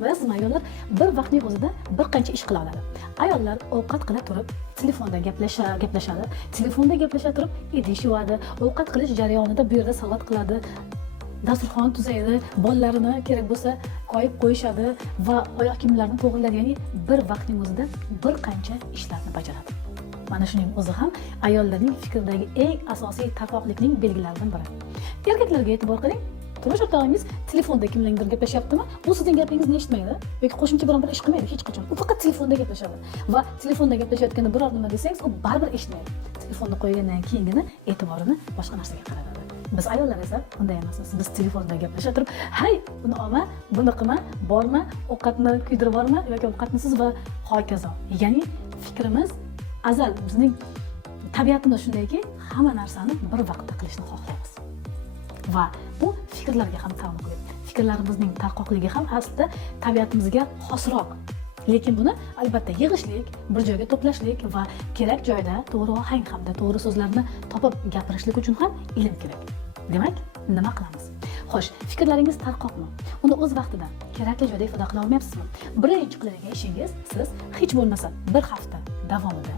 Bilasizmi, ayollar bir vaqtning o'zida bir qancha ish qila oladi. Ayollar ovqat qila turib telefonda gaplashadi. Telefonda gaplasha turib idish yuvadi, ovqat qilish jarayonida bu yerda salat qiladi, dasturxon tuzaydi, bolalarini kerak bo'lsa qo'yib qo'yishadi va oyoq kiyimlarini to'g'riladi. Ya'ni bir vaqtning o'zida bir qancha ishlarni bajaradi. Mana shuning o'zi ham ayollarning fikridagi eng asosiy tarqoqlikning belgilaridan biri. Erkaklarga e'tibor qiling. Turmush o'rtog'ingiz telefonda kimlarnidir gaplashyaptimi? U sizning gapingizni eshitmaydi yoki qo'shimcha biron bir ish qilmaydi hech qachon. U faqat telefonda gaplashadi va telefonda gaplashayotganda biror nima desangiz, u baribir eshitmaydi. Telefonni qo'ygandan keyingina e'tiborini boshqa narsaga qaratadi. Biz ayollar esa bunday emasmiz. Biz telefonda gaplasha turib, "Hay, buni olma, buni qilma, borma, ovqatni kuydirib borma yoki ovqatnisiz va hokazo." Ya'ni fikrimiz azal bizning tabiatimiz shundayki, hamma narsani bir vaqtda qilishni xohlaymiz. Va bu fikrlarga ham taalluqli. Fikrlarimizning tarqoqligi ham aslida tabiatimizga xosroq. Lekin buni albatta yig'ishlik, bir joyga to'plashlik va kerak joyda to'g'ri ohang hamda to'g'ri so'zlarni topib gapirishlik uchun ham ilm kerak. Demak, nima qilamiz? Xo'sh, fikrlaringiz tarqoqmi? Uni o'z vaqtida, kerakli joyda ifoda qila olmayapsizmi? Birinchi qiladigan ishingiz, siz hech bo'lmasa bir hafta davomida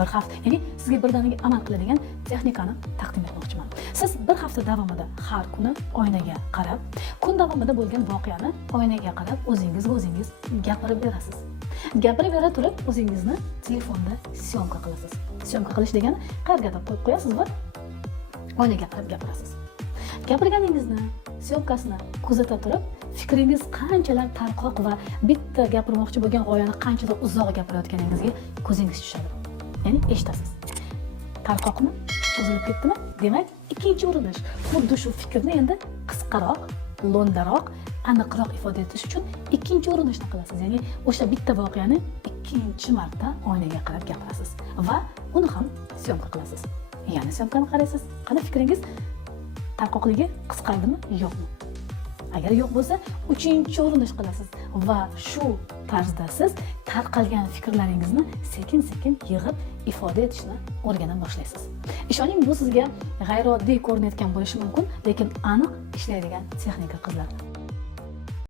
ya'ni sizga birdaniga amal qiladigan texnikani taqdim etmoqchiman. Siz bir hafta davomida har kuni oynaga qarab, kun davomida bo'lgan voqeani oynaga qarab o'zingiz gapirib berasiz. Gapirib bera turib o'zingizni telefonda syomka qilasiz. Syomka qilish degani qayergadir qo'yib qo'yasiz va oynaga qarab gapirasiz. Gapirganingizni, syomkasini kuzata turib, fikringiz qanchalar tarqoq va bitta gapirmoqchi bo'lgan g'oyani qanchalar uzoq gapirayotganingizga ko'zingiz tushadi. Ya'ni eshitasiz. Tarqoqmi? Cho'zilib ketdimi? Demak, ikkinchi urinish. Xuddi shu fikrni endi qisqaroq, lo'ndaroq, aniqroq ifoda etish uchun ikkinchi urinishni qilasiz. Ya'ni o'sha bitta voqeani ikkinchi marta oynaga qarab gapirasiz va uni ham syomka qilasiz. Ya'ni syomkani qaraysiz, qani fikringiz tarqoqligi qisqardimi, yo'qmi? Agar yo'q bo'lsa, uchinchi urinish qilasiz va shu tarzda siz tarqalgan fikrlaringizni sekin-sekin yig'ib ifoda etishni o'rgana boshlaysiz. Ishoning, bu sizga g'ayrioddiy ko'rinayotgan bo'lishi mumkin, lekin aniq ishlaydigan texnika qizlar.